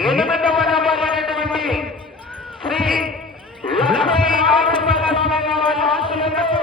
8వ నెంబర్ అయినటువంటి శ్రీ లక్ష్మీ నరసింహస్వామి వారి ఆశీస్సులతో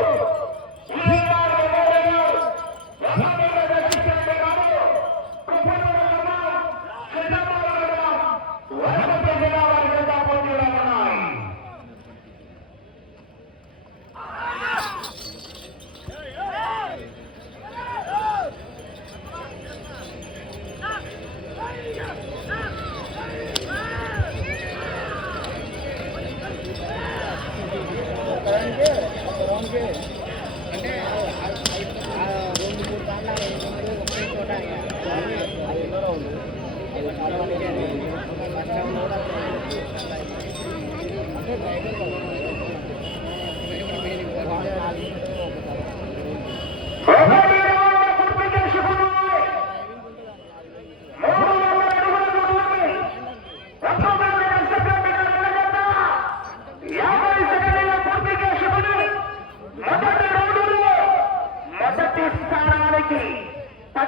స్థానానికి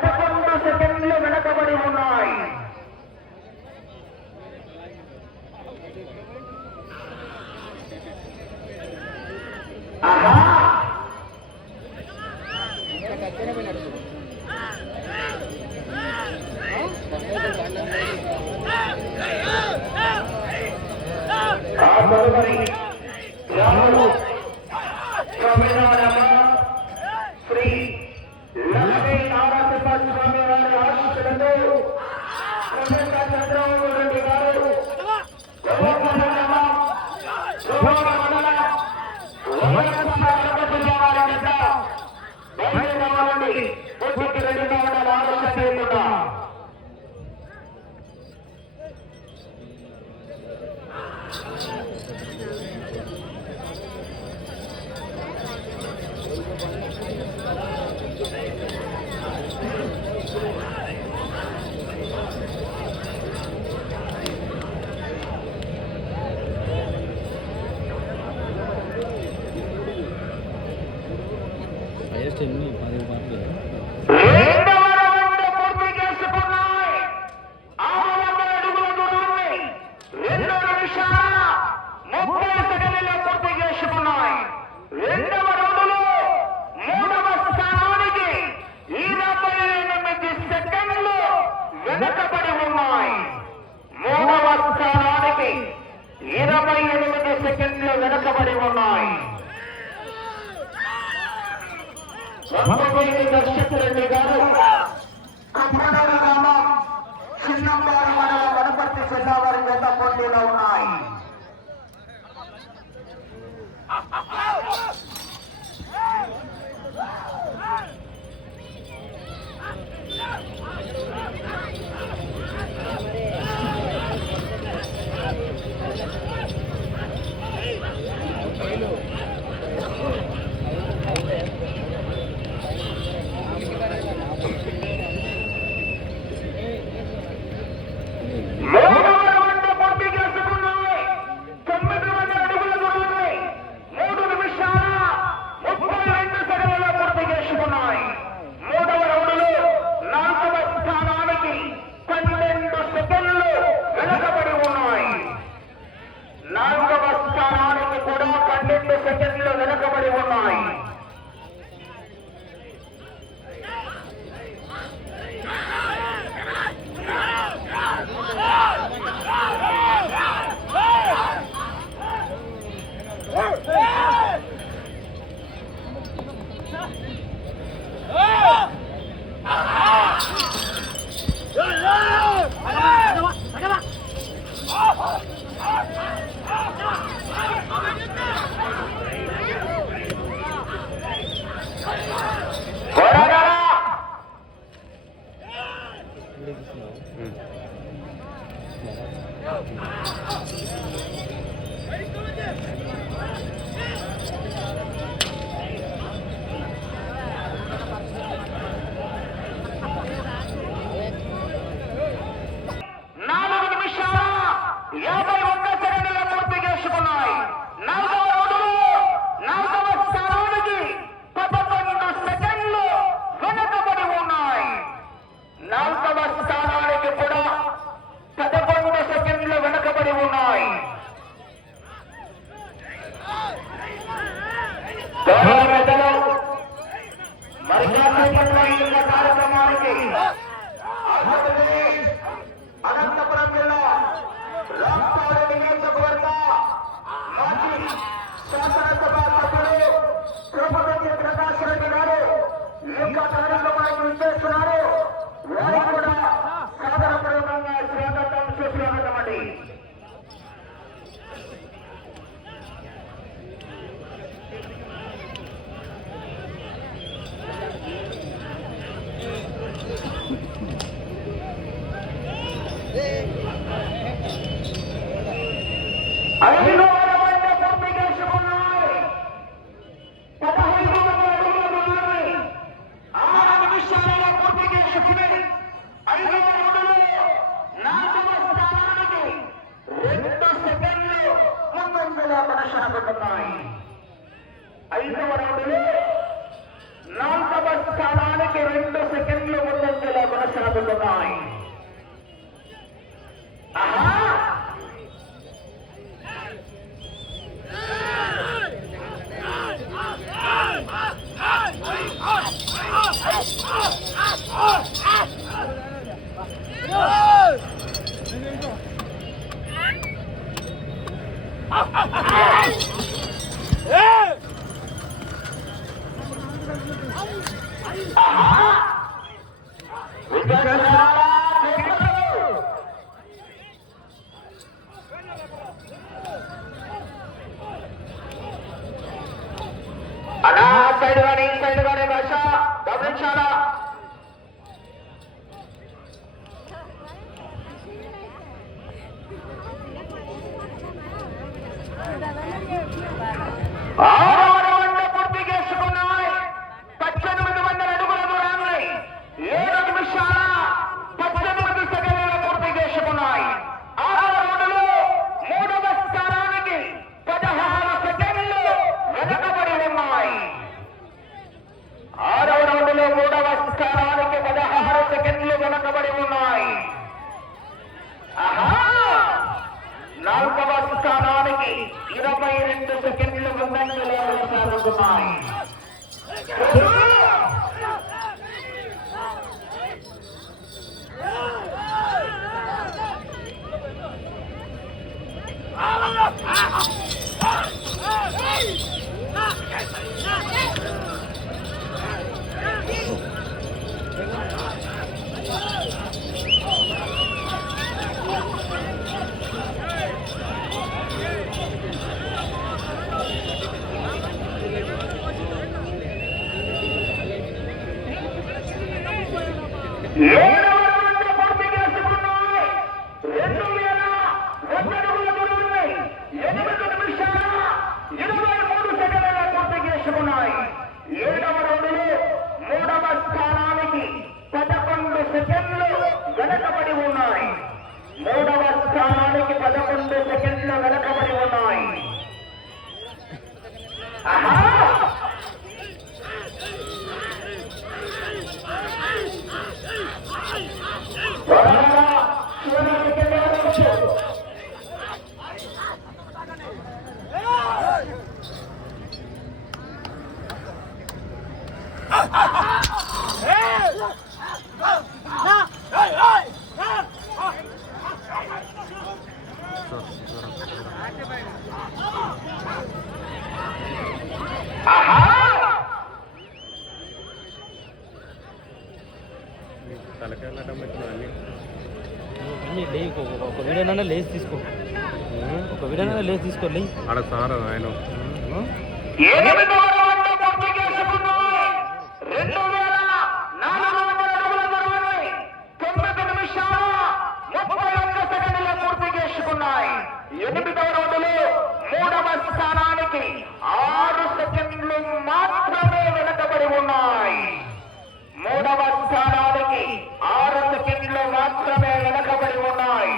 11 సెకండ్లు వెనకబడి ఉన్నాయి. శ్రీ లక్ష్మీ నరసింహస్వామి వారి ఆశీస్సులతో ప్రొఫెసర్ చంద్రబాబు రెడ్డి గారు వెనకబడి ఉన్నాయి. 3వ స్థానానికి 28 సెకండ్లు వెనకబడి ఉన్నాయి. దర్శకురెడ్డి గారు చిన్నంబారి మండలం వనపర్తి జిల్లా వారి జత పోటీలో ఉన్నాయి. నాలుగవ స్థానానికి కూడా 11 ఐదవ రౌండ్లో 4వ స్థానానికి 2 సెకండ్లు ముందంజలో కొనసాగుతున్నాయి. అలా సైడ్ గానే భాష గమనించాలా. పూర్తి చేసుకున్నాయి. 1800 అడుగుల దూరాన్ని 7 నిమిషాల 18 సెకండ్లు పూర్తి చేసుకున్నాయి. 6వ రౌండ్లో 3వ స్థానానికి 16 సెకండ్లు వెనకబడి ఉన్నాయి. 6వ రౌండ్లో 3వ స్థానానికి 16 సెకండ్లు వెనకబడి ఉన్నాయి. 4వ స్థానానికి 22 సెకండ్లు ముందంజలో కొనసాగుతున్నాయి. ఒక వీడియోనైనా లేచి తీసుకో, ఒక వీడియోనైనా లేచి తీసుకోండి. ఆడ సార్ ఆయన 8వ రౌండ్లో 3వ స్థానానికి 6 సెకండ్లు మాత్రమే వెనకబడి ఉన్నాయి. 3వ స్థానానికి 6 సెకండ్లు మాత్రమే వెనకబడి ఉన్నాయి.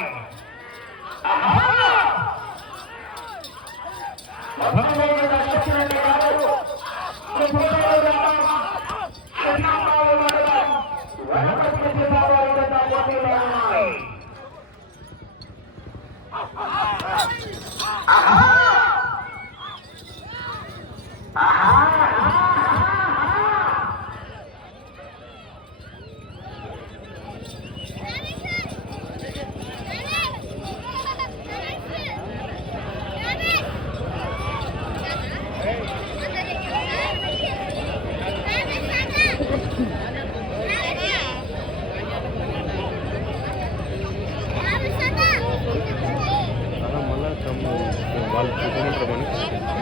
వాళ్ళు చూసుకుంటారని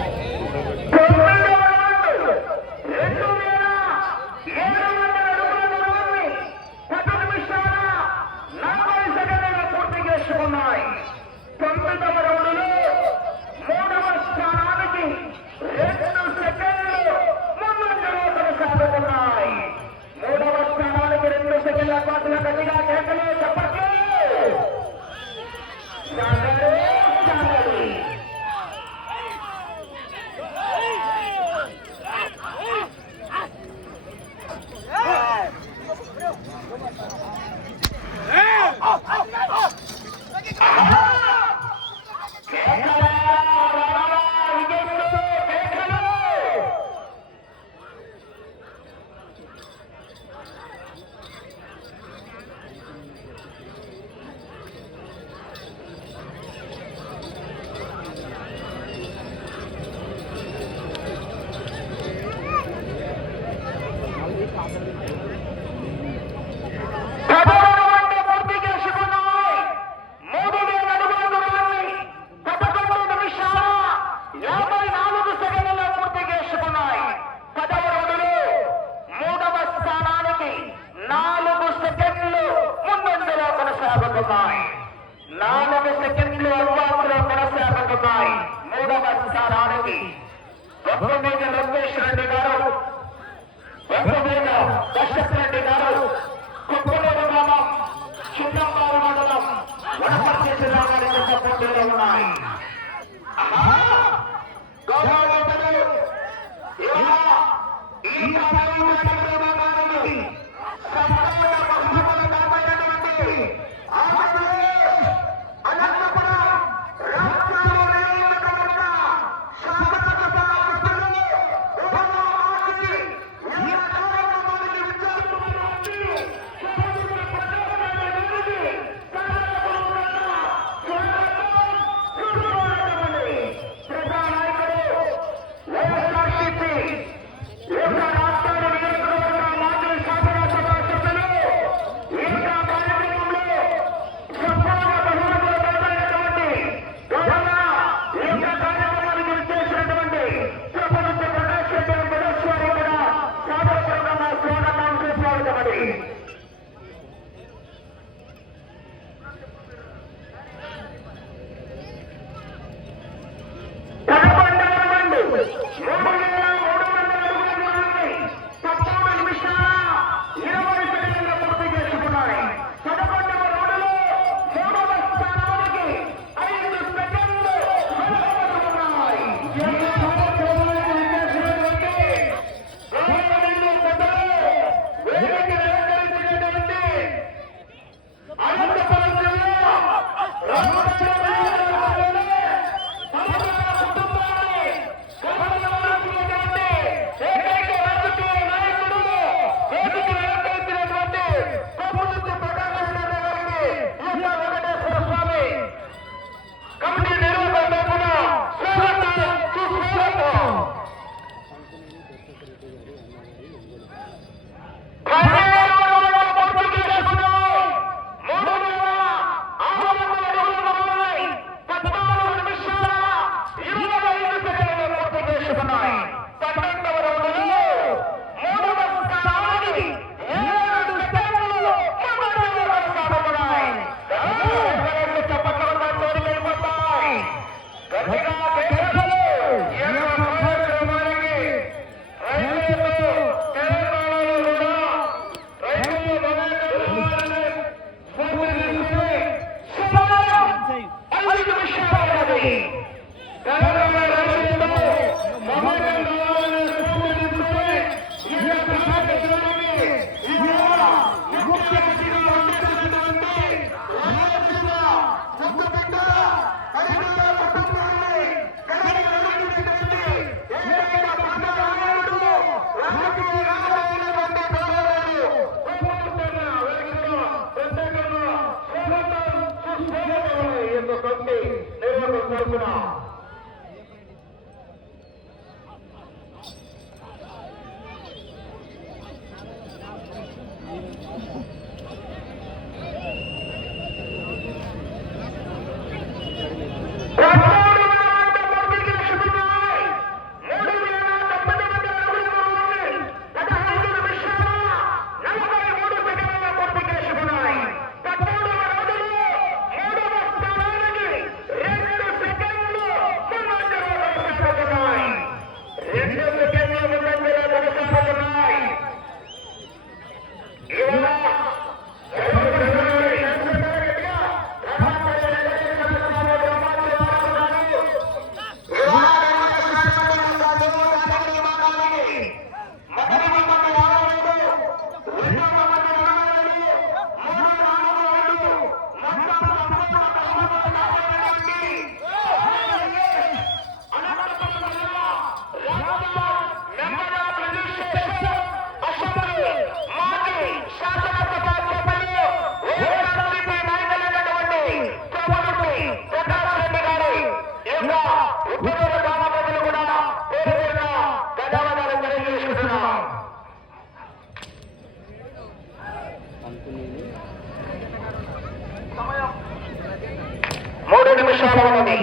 నిమిషాలు ఉన్నది.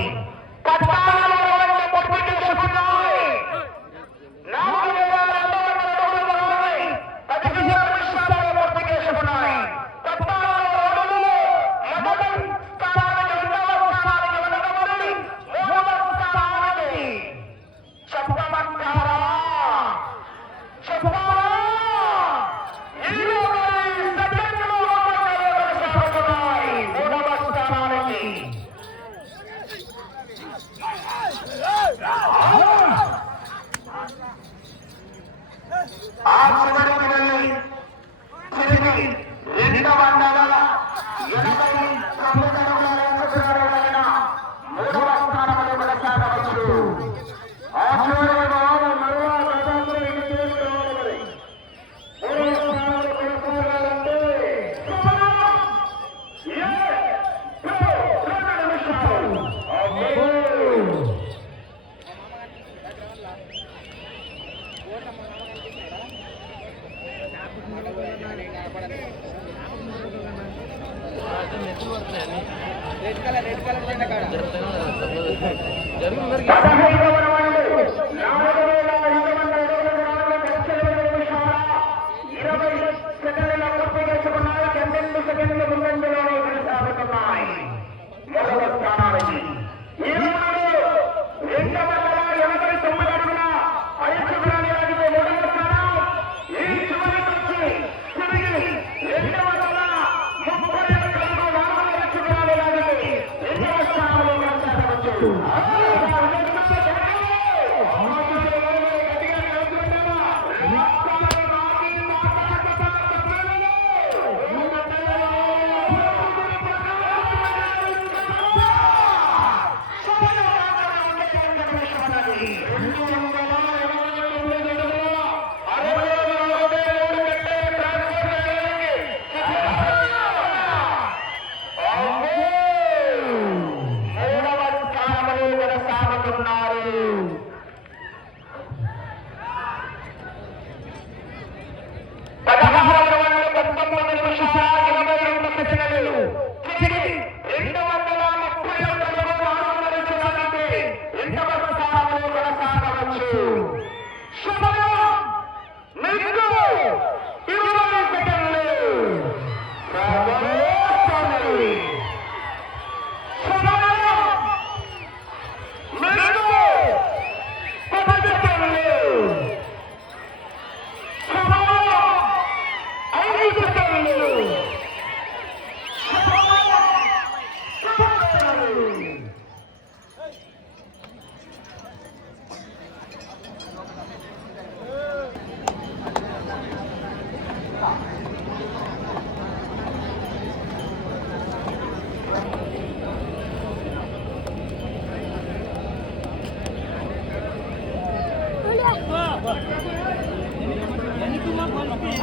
పద్నాలుగు రౌండ్లు పూర్తి చేసుకున్నాయి. 4,200 అడుగులు ఉన్నాయి. 15 నిమిషాలు పూర్తి చేసుకున్నాయి. 14 రౌండ్లలో మొదటి స్థానానికి, రెండవ స్థానానికి వెనుకబడి మూడవ స్థానానికి చెప్పమంటారా? చెప్పాలా? 20 సెకండ్లు కొనసాగుతున్నాయి మూడవ స్థానానికి. ఆ చివరికి వెళ్ళి తిరిగి రెండవ నెలల 89 అడుగుల రేఖ మూడవ స్థానంలో కొనసాగవచ్చు. ఆ చివరి వారు మరలా గతంలో ఇది చేసుకోవాలి. మూడవ స్థానంలో కొనసాగాలంటే 2 నిమిషాలు. జరిగింది మరి 15వ రౌండ్ 4,500 అడుగుల దూరంలో 8 నిమిషాల 20 సెకండ్ల పూర్తి చేసుకున్నాయి. 12 సెకండ్ల ముందంజలోనే కొనసాగుతున్నాయి మూడవ స్థానానికి. ఈ రౌండ్లో 289 అడుగుల 5 సెకండ్లు లాగితే మూడవ స్థానం. ఈ చివరికి వచ్చి తిరిగి 231 అడుగుల 4 సెకండ్లు లాగితే రెండవ స్థానంలో కొనసాగవచ్చు.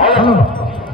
Halo.